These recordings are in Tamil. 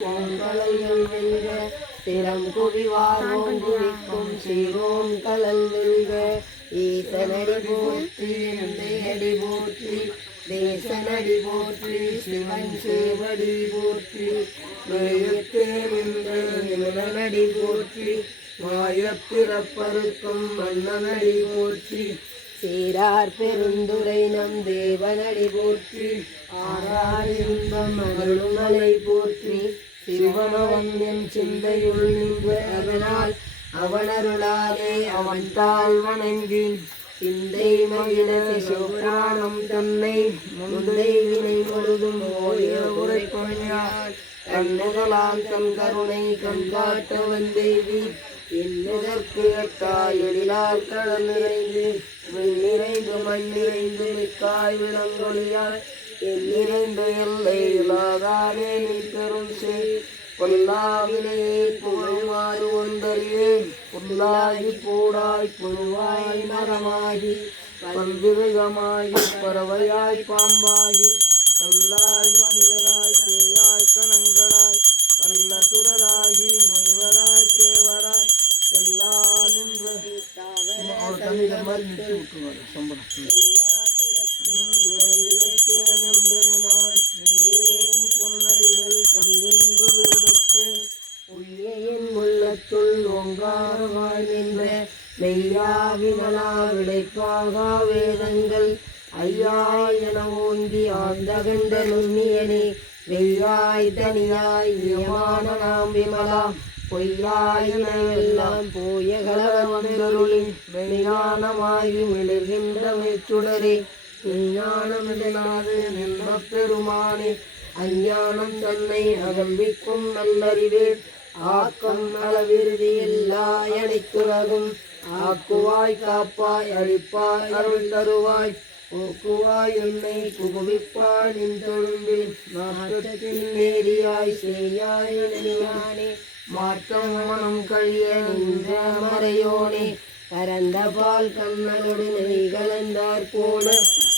பொங்கலைகள் வெல்க திறம் குவிவாரோம் குவிக்கும் சீரோம் கலல் வெல்க ஈசனடி போற்றி நந்தையடி போற்றி தேசனடி போற்றி சிவன் சேவடி போற்றி மேயத்தே நின்ற நிமலனடி போற்றி மாயப்பிறப்பருக்கும் மன்னனடி போற்றி சீரார் பெருந்துரை நம் தேவனடி போற்றி ஆறார் இன்பம் அருள்மலை போற்றி சிவனவன் சிந்தையுள் நின்று அதனால் அவனருளாலே அவன் தாழ் வணங்கி சிந்தை மகிழ சிவபுராணம் தன்னை முந்தை வினை முழுதும் ஓய உரைப்பொழியார் கண்ணகலால் தன் கருணை கண்காட்ட வந்தேவி என்னதற்கு எட்டாய் எழிலார் கடல் நிறைந்து நிறைந்து மண் நிறைந்து மிக்காய் விளங்கொழியாய் எண்ணிறைந்த எல்லை இல்லாதாரே நீ பெரும் செய் பொல்லாவினையை புகழுமாறு ஒன்றறியேன் புல்லாகி பூடாய் புழுவாய் மரமாகி பல்விருகமாகி பறவையாய் பாம்பாகி கல்லாய் மனிதராய் பேயாய் கணங்களாய் வல்ல சுரராகி முனிவராய் தேவராய் எல்லா நின்ற பொன்னடிகள் கண்டின்று விடுப்பேன் உய்யையின் உள்ளத்துள் ஓங்காரமாய் நின்ற மெய்யா விமலா விடைப்பாகா வேதங்கள் ஐயா என ஓங்கி ஆழ்ந்தகண்ட நுண்ணியனே வெய்யாய் தனியாய் நியமான நாம் விமலா பொய்யாயின எல்லாம் போய கலவந்தருளி மெய்ஞானமாகி மிளர்கின்ற மெச்சுடரே விஞ்ஞானமிடனாது நின்ற பெருமானே அஞ்ஞானம் தன்னை அகம்பிக்கும் நல்லறிவே ஆக்கம் அளவிருதி எல்லா அனைத்துலகும் ஆக்குவாய் காப்பாய் அழிப்பாய் அருள் தருவாய் போக்குவாய் என்னை புகுவிப்பாய் நின் தொழும்பில் நாட்டத்தின் நேரியாய் சேயாய் நினைவானே மாற்றம் மனம் கழிய நின்ற மறையோனே பரந்த பால் கண்ணலோடு நெய் கலந்தார் போல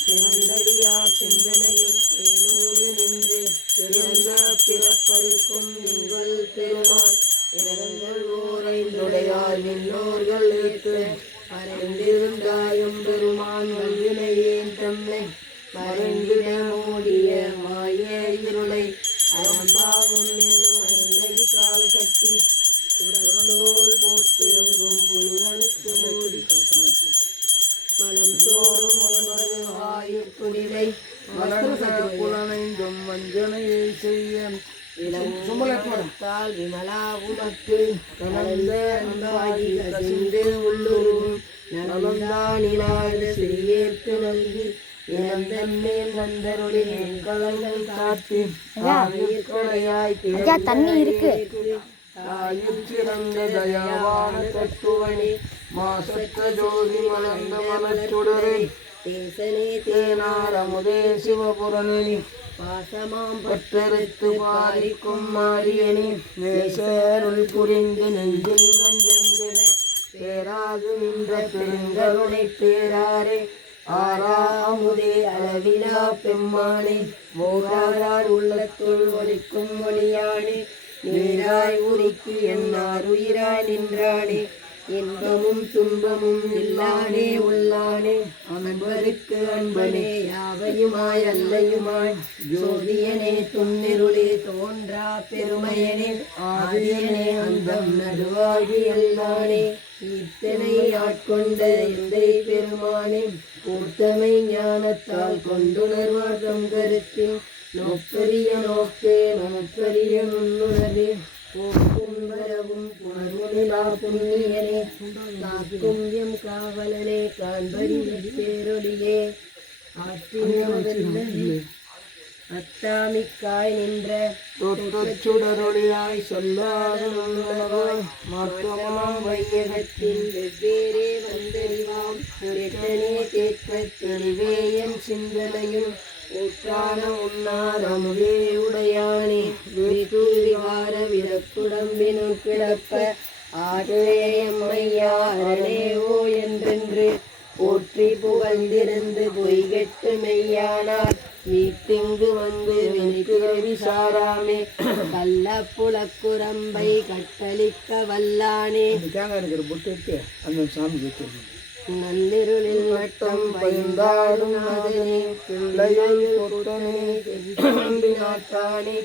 சிறந்தடியார் சிந்தனையில் தேனூரி நின்று சிறந்த பிறப்பருக்கும் எங்கள் பெருமான் இரங்கள் ஓரைந்துடையார் விண்ணோர்கள் ஏற்று மறைந்திருந்தாயும் பெருமான் வல்வினையேன் தம்மை மறைந்திட மூடிய மாய இருளை அறம்பாவும் என்னும் அருந்தை கால் கட்டி உரண்டோல் போட்டிருங்கும் புலிகளுக்கு மூடி மலம் சோறும் ஒன்பது ஆயுக்குடிலை புலனைந்தும் வஞ்சனையை செய்ய இளந்தால் விமலா உனக்கு கலந்த அன்பாகி கசிந்து உள்ளுருவும் நலந்தானிலாத சிறியேற்கு நல்கி இளந்தன்மேல் வந்தருளி கலங்கள் காட்டி தண்ணி இருக்கு தாயில் சிறந்த தயாவான தத்துவனி மாசற்ற ஜோதி மலர்ந்த மலச்சுடரே தேசனே தேனார் அமுதே சிவபுரணி பாசமாம் பற்றறுத்து பாரிக்கும் மாரியனி நேசருள் புரிந்து நெஞ்சில் வஞ்சந்திட பேராது நின்ற பெருங்கருணை பேராரே ஆறாமுதே அளவிலா பெம்மானே மோராரார் உள்ளத்துள் ஒலிக்கும் ஒளியானே நீராய் உரிக்கு என்னார் உயிராய் நின்றானே இன்பமும் துன்பமும் இல்லானே உள்ளானே அன்பருக்கு அன்பனே யாவையுமாய் அல்லையுமாய் ஜோதியனே துன்னிருளே தோன்றா பெருமையனே ஆதியனே அந்தம் நடுவாகி எல்லானே இத்தனை ஆட்கொண்ட எந்தை பெருமானே கூர்த்தமை ஞானத்தால் கொண்டுணர்வார் தம் கருத்தில் நோக்கரிய நோக்கே நமக்கரிய நுண்ணுணர்வே போக்கும் வரவும் புணர்வுநிலா புண்ணியனே காக்கும் எம் காவலனே காண்பரி பேரொழியே ஆற்றினே அத்தாமிக்காய் நின்ற சுடரொளியாய் சொல்லாத மாற்றமாம் வையகத்தின் வெவ்வேறே வந்தறிவாம் எட்டனே கேட்க தெளிவே என் சிந்தனையும் ஊற்றான உண்ணார் அமுதே உடையானே விரிவார விரக்குடம்பினு கிடப்ப ஆற்றேயம்மையாரணே ஓ என்றென்று போற்றி புகழ்ந்திருந்து பொய்கெட்டு மெய்யானார் மீட்டிங்கு வந்து வினைப்பிறவி சாராமே கள்ள புலக்குரம்பை கட்டளிக்க வல்லானே தேங்காய் இருக்கிற பொட்டு எடுத்து அந்த சாமி வச்சிருக்கோம். நள்ளிருளில் வட்டம் பயந்தாடும் மகனே பிள்ளையை பொட்டனே தென்றி நாட்டானே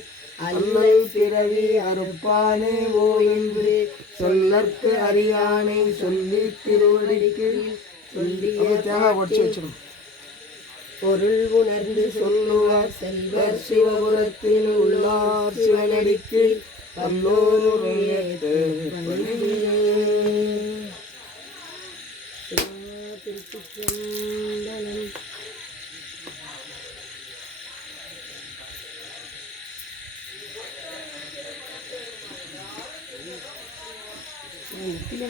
அல்லல் பிறவி அறுப்பானே ஓ என்று சொல்லற்கு அறியானை சொல்லி திருவடிக்கு சொல்லிய தேங்காய் உடச்சி வச்சிடும். பொருள் உணர்ந்து சொல்லுவார் செல்வர் சிவபுரத்தில் உள்ளார் சிவனடிக்கு வல்லோருடைய திருச்சிற்றம்பலம். நித்திலே